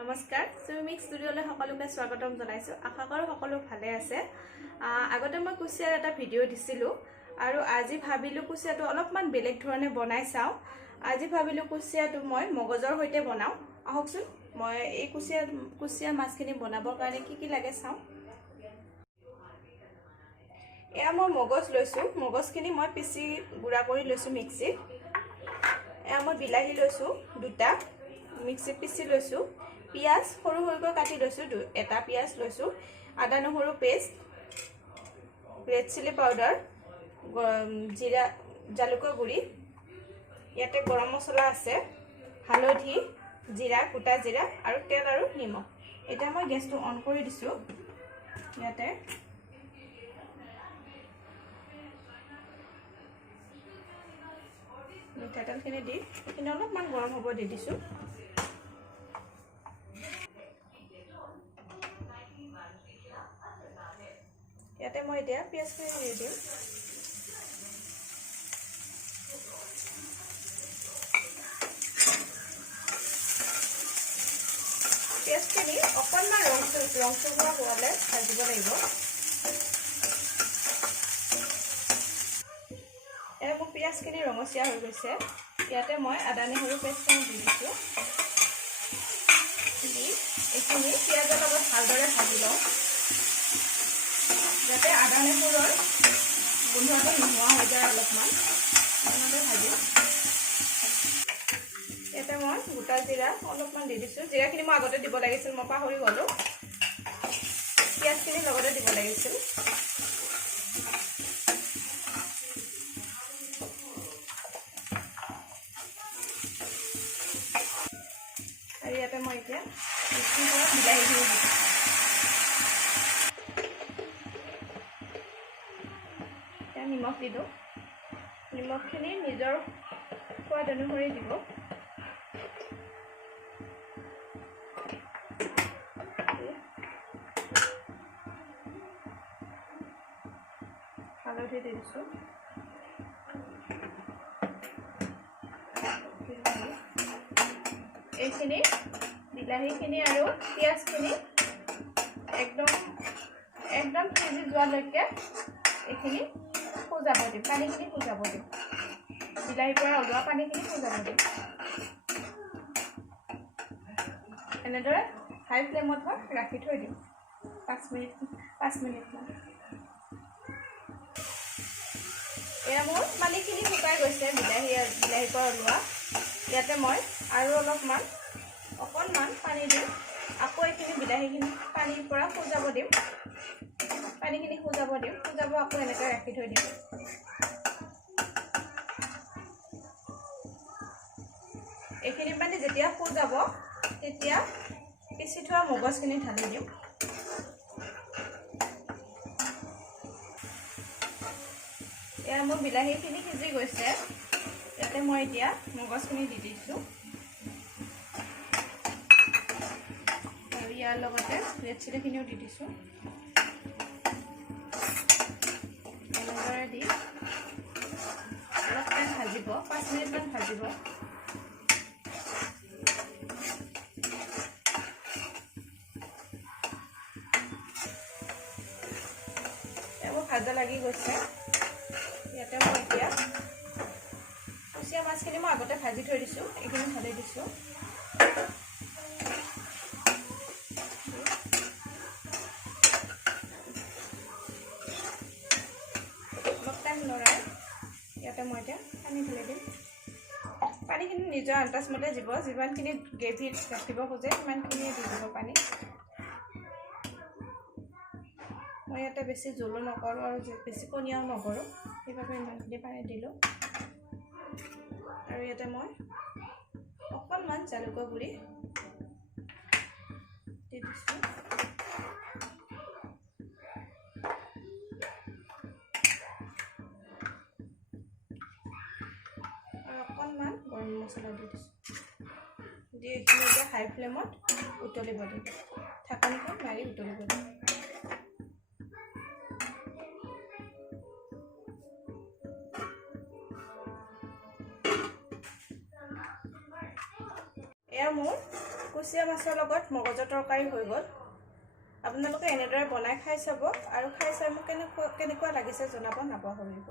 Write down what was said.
নমস্কাৰ সুমিক্স ষ্টুডিঅ'লৈ সকলোকে স্বাগতম জনাইছো। আশা কৰো সকলো ভালে আছে। আগতে মই কুচিয়াৰ এটা ভিডিঅ' দিছিলো আৰু আজি ভাবিলো কুচিয়াটো অলপমান বেলেগ ধৰণে বনাই চাও। আজি ভাবিলো কুচিয়াটো মই মগজৰ সৈতে বনাও। আহকচোন মই এই কুচিয়া মাছখিনি বনাবৰ কাৰণে কি লাগে চাও। এয়া মই মগজ লৈছো। মগজখিনি মই পিচি গুড়া কৰি লৈছো মিক্সিত। এয়া মই বিলাহী লৈছো দুটা, মিক্সিত পিচি লৈছো। পিয়াজ সৰু সৰুকৈ কাটি লৈছো, এটা পিয়াজ লৈছো। আদা নহৰু পেষ্ট, ৰেড চিলি পাউডাৰ, জিৰা জালুকৰ গুড়ি, ইয়াতে গৰম মছলা আছে, হালধি, জিৰা গোটা জিৰা আৰু তেল আৰু নিমখ। এতিয়া মই গেছটো অন কৰি দিছো। ইয়াতে মিঠাতেলখিনি দি এইখিনি অলপমান গৰম হ'ব দি দিছো। ইয়াতে মই এতিয়া পিয়াজখিনি দি দিম। পিয়াজখিনি অকণমান ৰংচুৱা হোৱালে ভাজিব লাগিব। এয়া মোৰ পিয়াজখিনি ৰঙচীয়া হৈ গৈছে। ইয়াতে মই আদা নহৰু পেষ্টখিনি দি দিছোঁ। দি এইখিনি পিয়াজৰ লগত ভালদৰে ভাজি লওঁ, যাতে আদা নহৰুৰ গোন্ধটো নোহোৱা হৈ যায়। অলপমান এনেদৰে ভাজিম। ইয়াতে মই গোটা জিৰা অলপমান দি দিছোঁ। জিৰাখিনি মই আগতে দিব লাগিছিল, মই পাহৰি গ'লোঁ। পিঁয়াজখিনি লগতে দিব লাগিছিল। আৰু ইয়াতে মই এতিয়া বিলাহীখিনি দিছোঁ। এতিয়া নিমখ দি দিওঁ। নিমখখিনি নিজৰ সোৱাদ অনুসৰি দিব। হালধি দি দিছোঁ। এইখিনি বিলাহীখিনি আৰু পিঁয়াজখিনি একদম সিজি যোৱালৈকে এইখিনি সিজাব দিম। পানীখিনি সিজাব দিম। বিলাহীৰ পৰা ওলোৱা পানীখিনি সিজাব দিম। এনেদৰে হাই ফ্লেমত ৰাখি থৈ দিম 5 মিনিটমান। এয়া মোৰ পানীখিনি শুকাই গৈছে, বিলাহীৰ পৰা ওলোৱা। ইয়াতে মই আৰু অকণমান পানী দিম। আকৌ এইখিনি বিলাহীখিনি পানীৰ পৰা সিজাব দিম। পানীখিনি সিজাব আকৌ এনেকৈ ৰাখি থৈ দিম। এইখিনি পানী যেতিয়া সিজাব তেতিয়া পিচি থোৱা মগজখিনি ঢালি দিম। এয়া মোৰ বিলাহীখিনি সিজি গৈছে। ইয়াতে মই এতিয়া মগজখিনি দি দিছোঁ আৰু ইয়াৰ লগতে ৰেড চিলিখিনিও দি দিছোঁ। এনেদৰে দি অলপ টাইম ভাজিব, 5 মিনিটমান ভাজিব। এইবোৰ ভাজা লাগি গৈছে। ইয়াতে মই এতিয়া কুচিয়া মাছখিনি মই আগতে ভাজি থৈ দিছোঁ, এইখিনি ঢালি দিছোঁ। অলপ টাইম লৰাই ইয়াতে মই এতিয়া পানী ঢালি দিম। পানীখিনি নিজৰ আন্দাজমতে দিব। যিমানখিনি গ্ৰেভিত ৰাখিব খোজে সিমানখিনিয়ে দি দিব পানী। মই ইয়াতে বেছি জোলো নকৰোঁ আৰু বেছি পনীয়াও নকৰোঁ, সেইবাবে ইমানখিনি পানী দিলোঁ। আৰু ইয়াতে মই অকণমান জালুকৰ গুড়ি দি দিছোঁ। আৰু অকণমান গৰম মছলা দি দিছোঁ। দি এইখিনি এতিয়া হাই ফ্লেমত উতলিব দিম। ঢাকনিখন মাৰি উতলিব দিম। এয়া মোৰ কুচিয়া মাছৰ লগত মগজৰ তৰকাৰী হৈ গ'ল। আপোনালোকে এনেদৰে বনাই খাই চাব আৰু খাই চাই মোক কেনেকুৱা লাগিছে জনাব নাপাহৰিব।